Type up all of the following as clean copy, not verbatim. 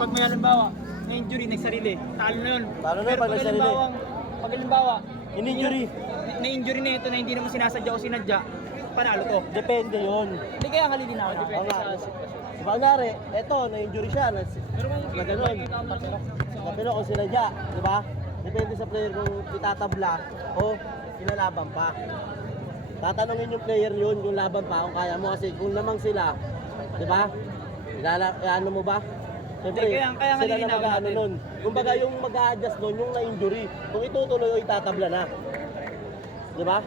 pag may halimbawa, na injury, nagsarili, talo na yun. Talo na Pero pag nagsarili. Pag halimbawa, In-injury. na-injury na ito na hindi naman sinasadya o sinadya, panalo to. Depende yun. Hindi kaya halilin ako, depende Oo nga. sa sitwasyon. Diba, kunwari, eto, na-injury siya, na ganun. Pero kung sinadya, di ba? Depende sa player kung itatabla o ilalaban pa. Tatanungin yung player yun, yung laban pa, kung kaya mo. Kasi kung lamang sila, di ba? Ano mo ba? Siyempre, Kaya nga sila na lilinawin mag-ano natin. nun. Kumbaga yung mag-a-adjust nun, yung na-injury. Kung itutuloy o itatabla na. Di ba?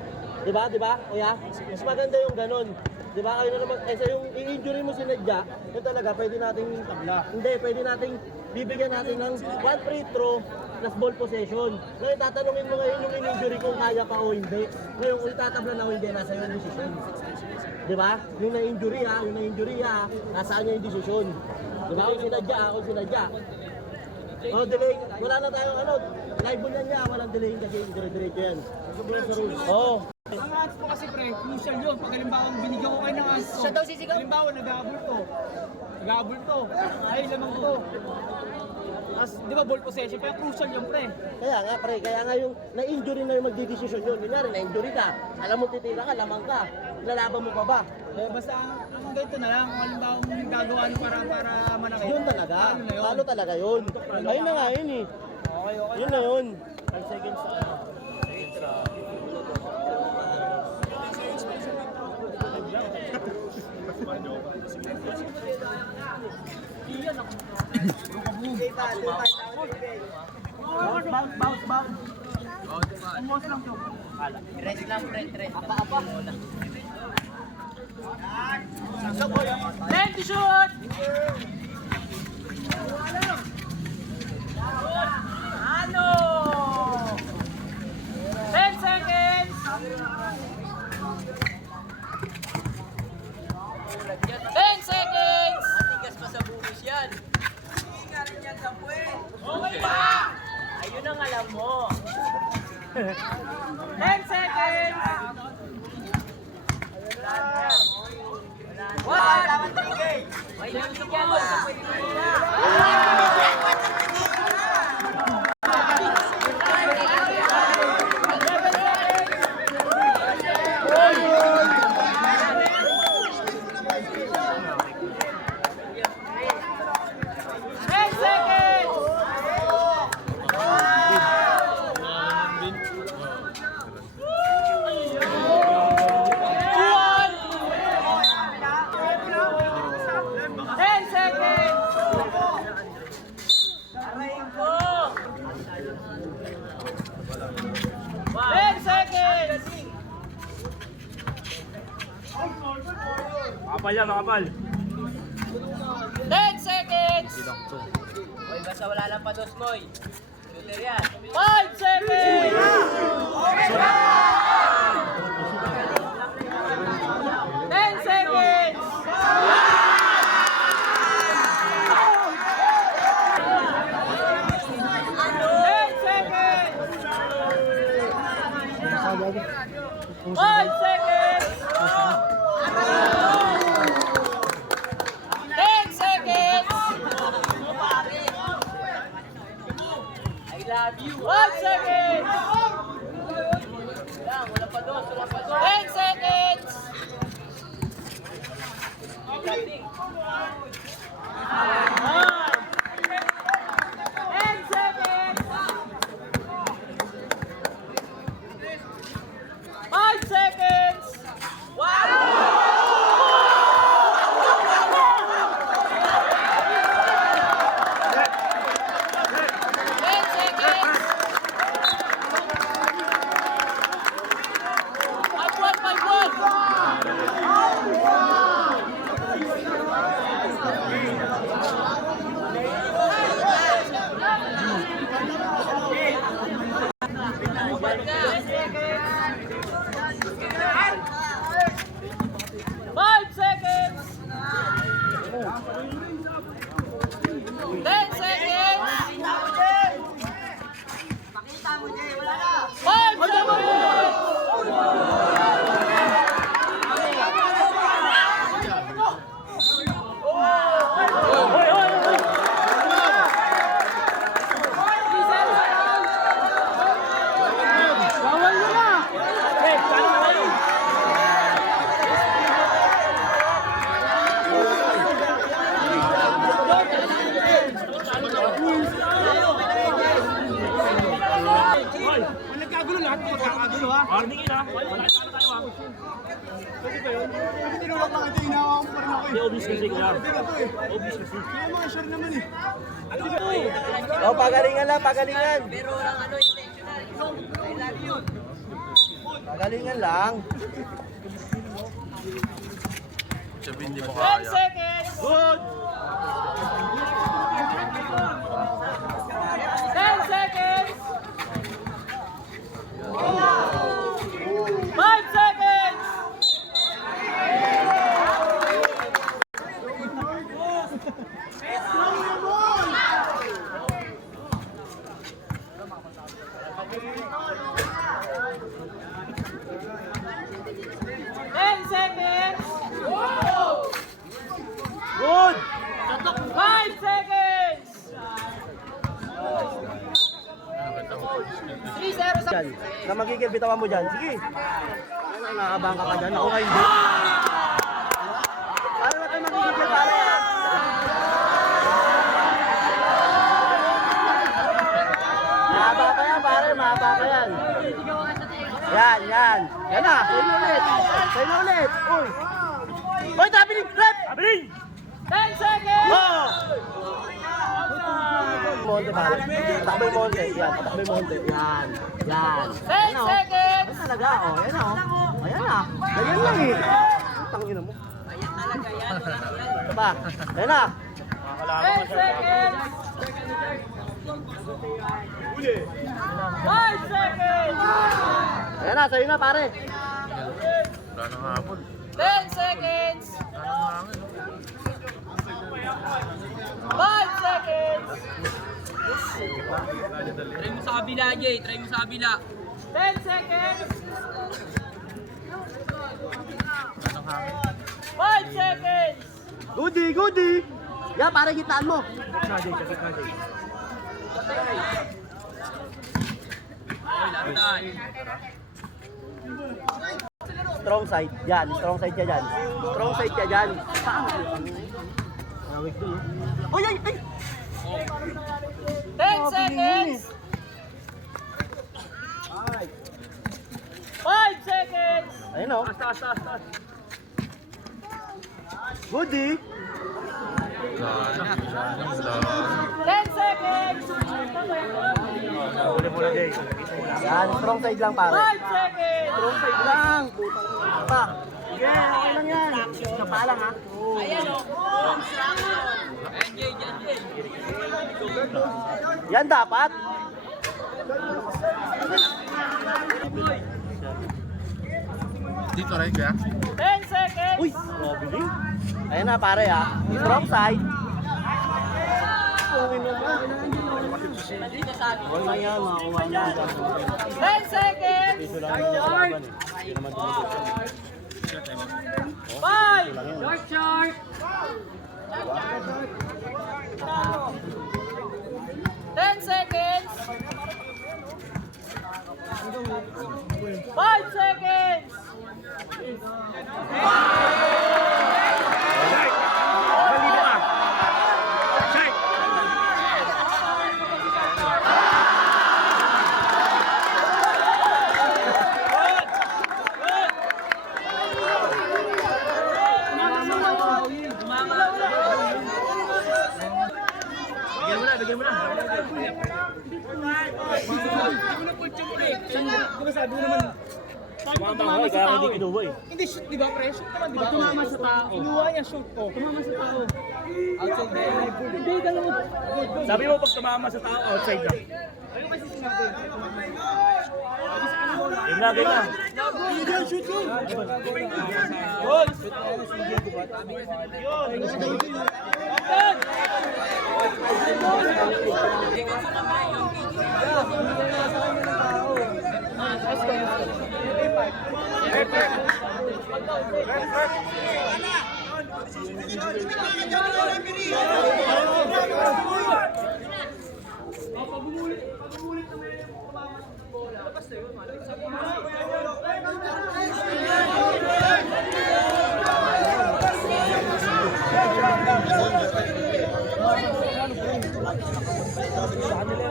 Di ba? Di ba? Kuya? Mas maganda yung ganun. Di ba? Kayo na naman, kasi yung i-injury mo sinadya, yun talaga, pwede nating tabla. Hindi, pwede nating bibigyan natin ng one free throw plus ball possession. Ngayon, tatanungin mo ngayon yung in-injury kung kaya pa o hindi. Ngayon, kung itatabla na o hindi, nasa yung decision. Di ba? Yung na-injury ha, nasaan niya yung decision. Di ba? Kung sinadya. Oh, delay. Wala na tayong live ball yan niya, walang delay kasi dire-diretso yan. Oo. Ang hands po kasi pre, crucial yun. Pag halimbawa binigyan ko kayo ng hands ko, Siya daw sisigaw. halimbawa nag-aabol to. Ay, lamang to. As, di ba ball possession, kaya crucial yun pre. Kaya nga pre, kaya nga yung na-injury na yung magdidesisyon yun. Kunyari, na-injury ka, alam mo titira ka, lamang ka, lalaban mo pa ba? Eh, basta ang ganito na lang, kung halimbawa mong gagawa nyo para manakit. Yun talaga, Talo na yun. talo talaga yun. Ayun na nga yun eh. Okay. Yun na yun. 5 seconds na. Iyan ako. Bounce. Almost lang to. Rest lang, rest. Apa. Ready to shoot! Ano? 10 seconds! 10 seconds! Matigas pa sa buhos yan. Okay ba? Ayun ang alam mo. 10 seconds! 1! May lamig yan. Sa pwede mo na. Makapal yan, makapal. 10 seconds! Oy, basta wala lang pa dos, Moy. Shooter yan. 5 seconds! 10 seconds! Five seconds! 10 seconds! I love you. 5 seconds! Wala pa dos, 10 seconds! Landing. 10 seconds! 5 seconds! At 1 Tinulak lang ito, inawa ko pa rin ako eh. Obvious kasi kuya. Obvious kasi. Kaya mga sure naman eh. Oh, pagalingan lang, pagalingan. Pero walang ano, intentional. I love you. Pagalingan lang. 10 seconds! Good! 10 seconds! 5 seconds! Ten seconds! Good! 5 seconds! 3-0 sa... Dyan. Na magigil, bitawan mo dyan. Sige. Ano, nakabang ka pa dyan. Ako nga hindi. Paano na tayo magigil, pare? Mahaba pa yan, pare. Mahaba pa yan. Yan, yan. Yan na. Sa'yo na ulit. Sa'yo na ulit. Uy. Boy, tabiling! Rep! Tabiling! 10 seconds! Oh! Monte, pare. Takbo yung monte. Yan, takbo yung monte. Yan. Yan. 10 seconds! Yan talaga, oh. Yan, oh. Ayan na. Ganyan lang eh. Tangina mo. Ayan talaga yan. Walang yan. Ito pa. Ayan na. 10 seconds! 5 seconds! Ayan na, sa'yo na, pare. 10 seconds! 5 seconds! Try mo sa kabila, Jay. Try mo sa kabila. 10 seconds! 5 seconds! Goody, goody. Yan, pare, gitaan mo. Strong side. Yan, strong side ka dyan. Strong side ka dyan. Saan? Nawig doon. Ay, ay, ay! 10 seconds! 5 seconds! Ayun o. Goody. 10 seconds! Yan, strong side lang, pare. 5 seconds! Strong side lang. Pa. Sige, okay lang yan. Isa pa lang, ha? Ayan o. Ayan, Jay. Diyan, Jay. Yan dapat. Dito rin kaya? 10 seconds! Uy, grabe. Ayan na, pare, ha? Strong side. Okay naman. Huwag na yan, makakuha na. 10 seconds! Piso lang yung laban, eh. Hindi naman dumidikit. 5! Short, short! 10 seconds! 5 seconds! Tumama, kaya hindi kinuha, eh. Hindi shoot, di ba? Pre-shoot naman, di ba? Tumama sa tao. Kinuha niya shoot ko. Tumama sa tao. Outside na yun. Hindi, dalawa. Sabi mo, pag tumama sa tao, outside na. Ano kasi sinabi? Yung lagi na. Shoot yun! Good! Sa kanila.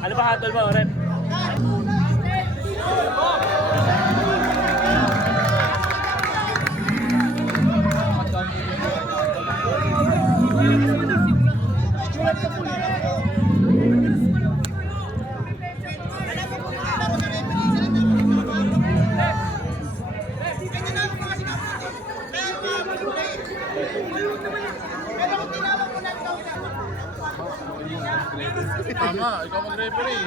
Ano ba hatol mo, Rep? Tama, ikaw mag-referee.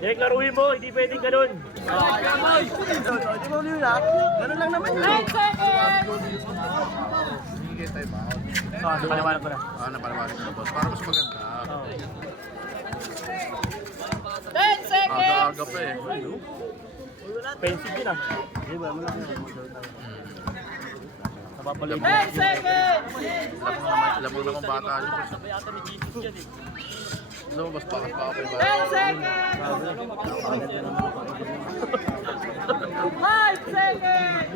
Direk, laruin mo, hindi pwedeng ganun. Ganun lang naman yun. 10 seconds! Sige, time out. Paliwanag ko na. Napalawarin ko na, boss. Para mas maganda. 10 seconds! Aga-aga pa eh. Pensive yun ah. Napapaliwanag. 10 seconds! Lamang naman bata niyo, boss. Alam mo, boss, pakas pa ako pa 10 seconds! 5 seconds!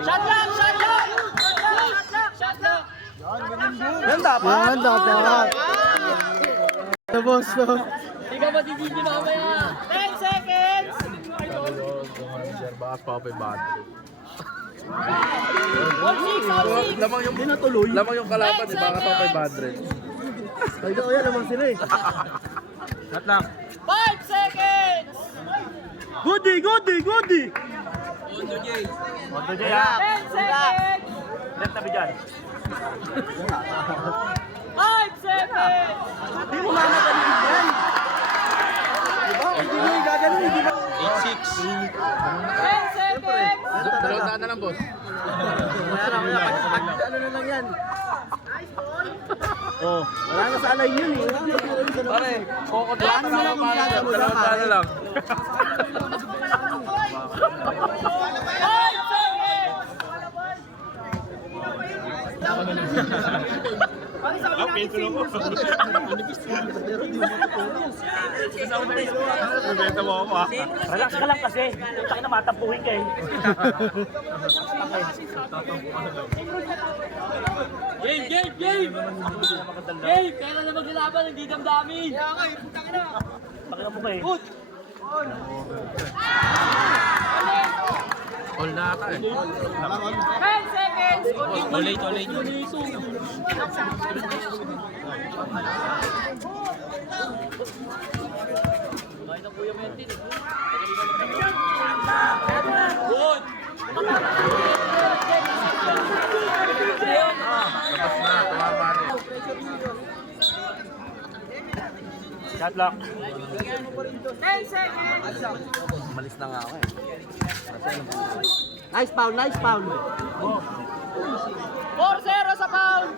Shot lang! Shot lang! Shot lang! Yan dapat. Boss, no? Hindi ka matibigil mamaya! 10 seconds! Sir, bakas pa ako pa yung bata. All 6! Lamang yung kalaban, di bakas pa ako pa yung 100. Ay, yan naman sila eh. Shot lang. 5 seconds! Goody! Mondo J ah. 10 seconds! Left tabi dyan. 5 seconds! Hindi mo mamagaling yan. Diba? Hindi mo gagaling, hindi ba? 10 seconds! Dalawang daan na lang, boss. Ano na lang yan? Oh, wala na sa alay yun eh. Pare, kukontrata na ako para dalawang daan na lang. 5 seconds! Relax ka lang kasi. Taki na matapuhin ka eh. Game! Game! Kaya na maglaban, hindi damdamin! Pakita mo ka eh. All na ata eh. 10 seconds! Olay. Labas na, tumama rin. Shot lang. 10 seconds! Umalis na nga ako eh. Nice foul. 4-0 sa pound!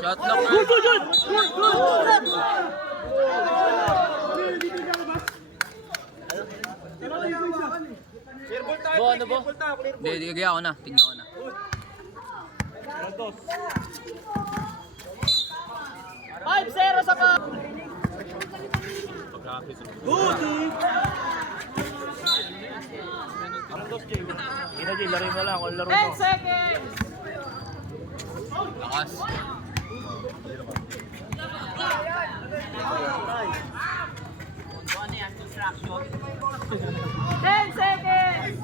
Shot lock. Good! Ano ba? Hindi, kaya ako na. Tignan ko na. Dos. 5-0 sa pound! Ina J, laro mo lang. Kung laro 10 mo. seconds! Lakas. Ten seconds! 10 seconds!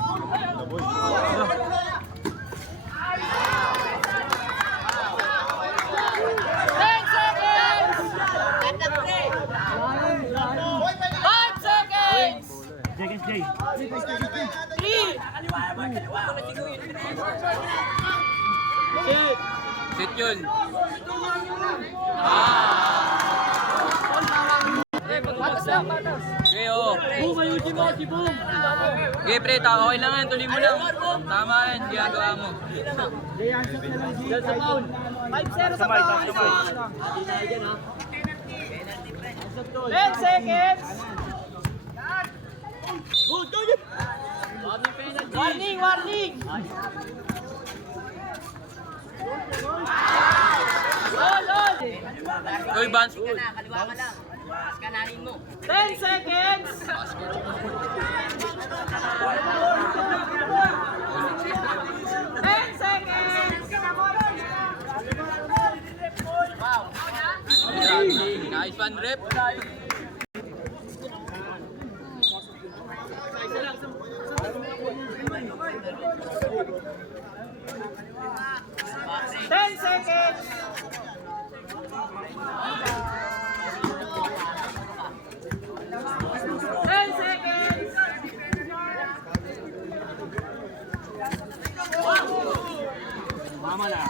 5 seconds! Seconds J. 3! Sit yun. Patas lang, patas! Okay, oo. Boom, ayusin mo, si Boom! Okay, pre, okay lang yan. Tuloy mo lang. Tama yan. Ginagawa mo. Yan sa pound! 5-0 sa Samay, pound! samay. 10 seconds. Warning, warning. Lol. Uy, Vance. Ka na, kaliwa ka lang. Mas kananin mo. 10 seconds. 10 seconds. Nice one, rep. 10 seconds. 10 seconds. Mama na.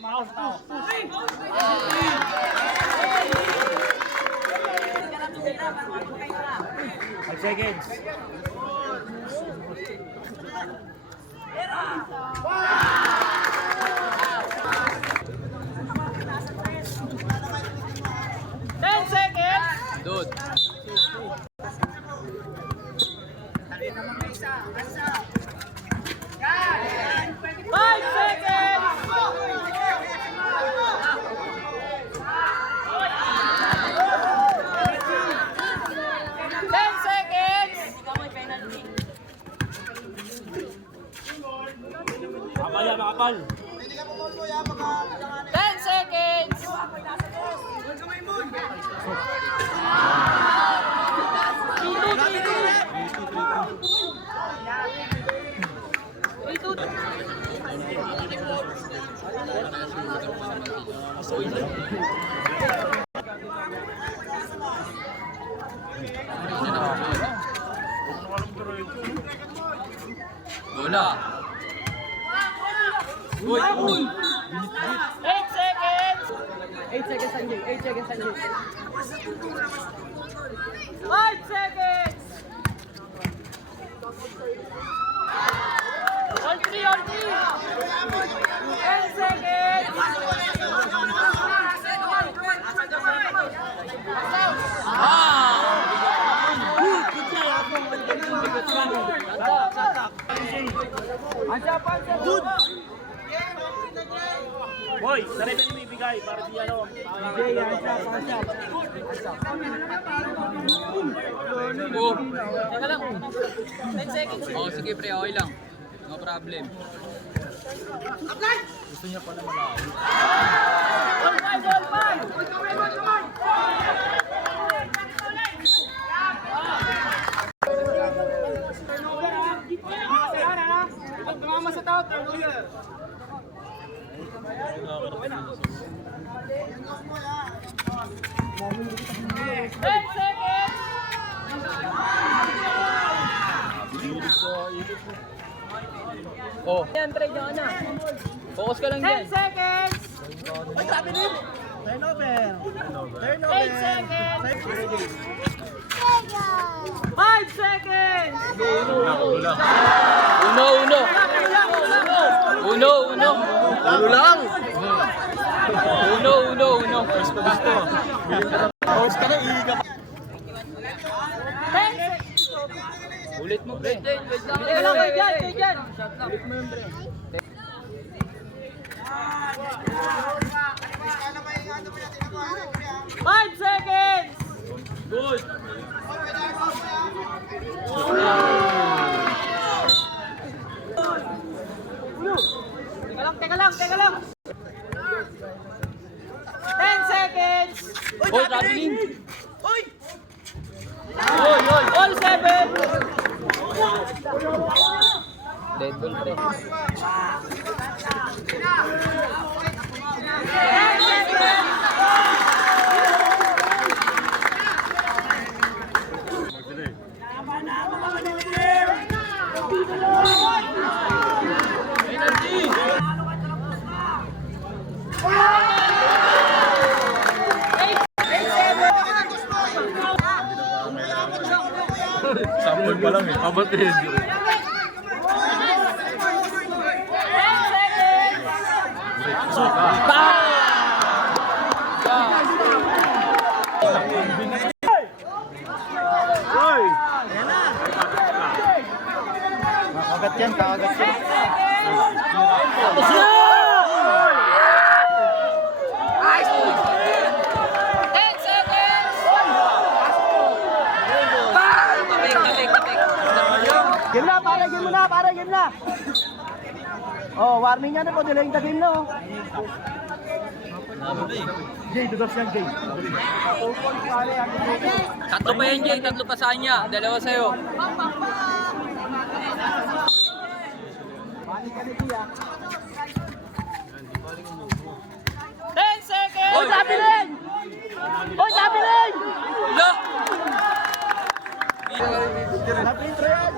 Mama out. 5 seconds. Dude. 5 seconds. 10 seconds. Ikaw may penalty. Makapal. 10 seconds. Bola. Uy. 8 seconds. 8 seconds, Sanjay. 8 seconds, Sanjay. 5 seconds. On 3. 10 seconds. Boy, sarili mo ibigay para di ano. Oh. Teka lang. 10 seconds. Oh, sige pre, okay lang. No problem. All 5. Tumama sa tao. 10 seconds. Oh, Yan, pre, diyan na. focus ka lang 10 dyan. seconds. Ay, sabi din! Turnover! 8 seconds. 5 seconds. Uno. Ulo lang! Uno. Pause ka na, iiga pa. 10 seconds. Ulit mo pre. Kaya lang kayo dyan. Five seconds. Good. Teka lang. 10 seconds. Oh, traveling. All 7. Dead ball pre. 10 seconds. Sample pa lang eh. Kabatid. 10 seconds. Hoy! Kakagat yan, kakagat yan. Game na, pare, game mo na, pare, game na. Oh, warning yan po, delaying the game na. Oh. Jay, dudas yan, Jay. Tatlo pa yan, Jay. Tatlo pa sa kanya. Dalawa sa'yo. Oy, Tapiling! Oy, Tapiling! Lo! Napintro yan!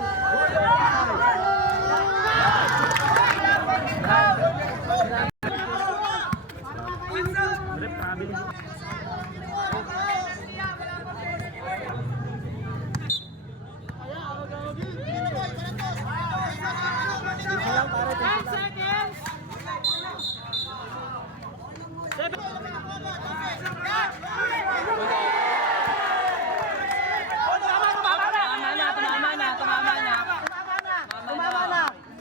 Tumama na!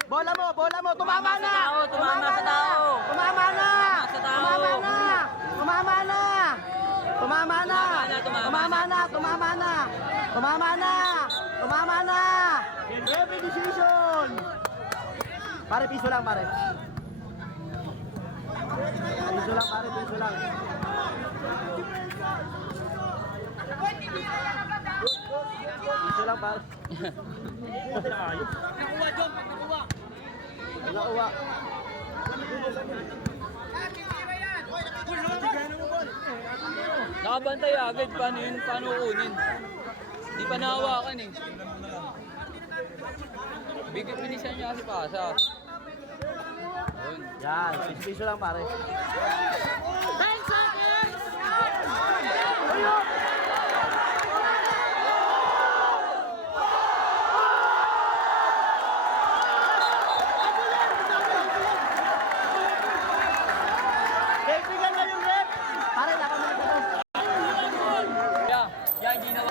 Bola mo, tumama na! Tumama sa tao. Tumama na! Sa tao. Tumama na! Tumama na! Tumama na! Tumama na! Tumama na! Tumama na! Every decision! Pare, piso lang, pare. Piso lang, pare, piso lang. Piso lang, pare. Nakuha. Nakabantay agad. Paano yun? Paano kunin? Di pa nahawakan eh. Bigyan pinisan niya kasi pasa. Yun. Yan, piso lang, pare. Kaibigan na yung rep! Pare, lakan mo na ito. Yeah, yan ginawa.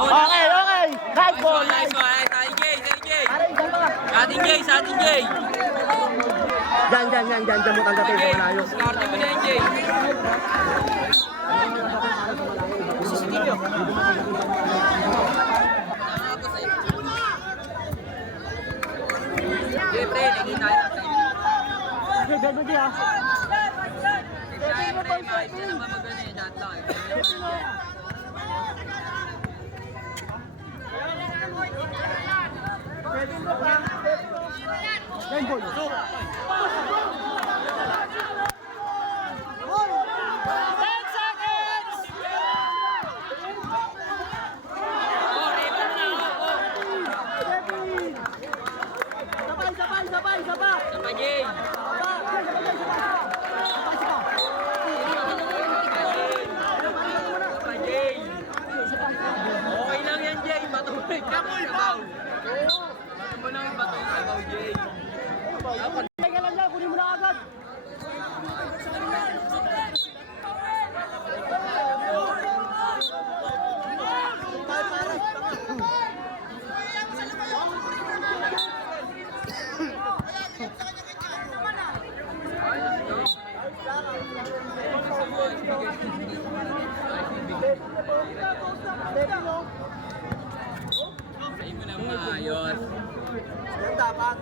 Okay, okay. Nice ball, Nice nice. one. Sa ating Jay. Pare, isa pa. Sa ating Jay. Sa ating Jay. Diyan mo tanggapin sa Jay. malayo. Skarte mo na yan, Jay. Jay, pre. Nakita natin. Okay, bad mo diya. Pre, mahit ka naman magano eh. Lahat lang eh. Yan, ball. Sabay. Sabay, Jay. Sabay, Jay. Okay lang yan, Jay. Bato mo yung sabaw. Bato mo lang yung bato yung sabaw, Jay. Teka lang dyan, kunin mo na agad. Sa'yo mo na maayos. Yan dapat.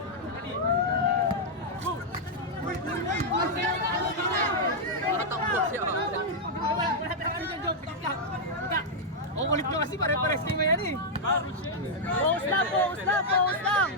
Makatakbo siya. Ang kulit nyo kasi pare-pares kayo yan eh. Focus lang. Focus lang.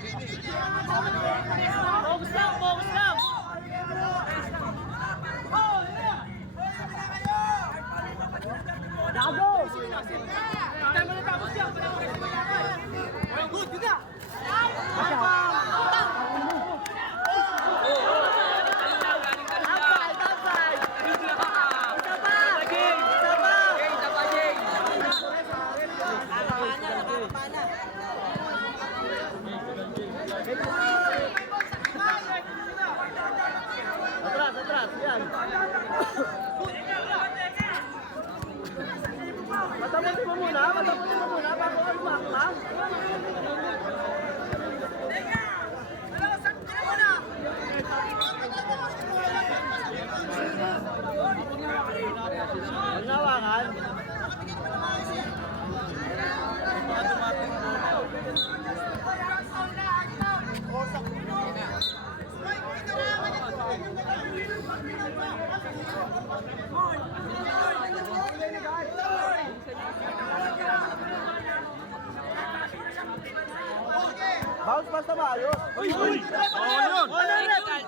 basta maayos.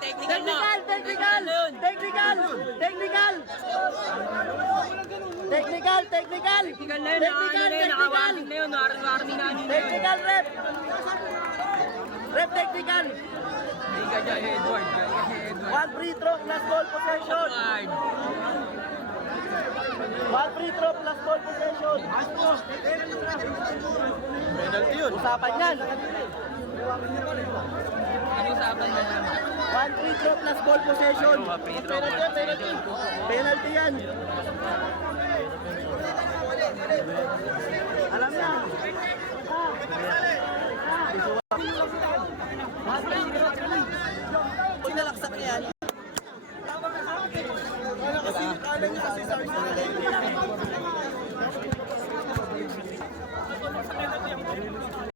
Technical na. Technical na yun. Technical Technical na yun. Nakawarning na yun. Warning na yun. Technical rep. Rep technical. Hindi ka dyan, Edward. One free throw plus ball possession. Edward. One free throw plus ball possession. Penalty yun. Usapan yan. Ano yung usapan na naman? One free throw plus ball possession. Penalty yan. Alam na. Sinalaksak yan.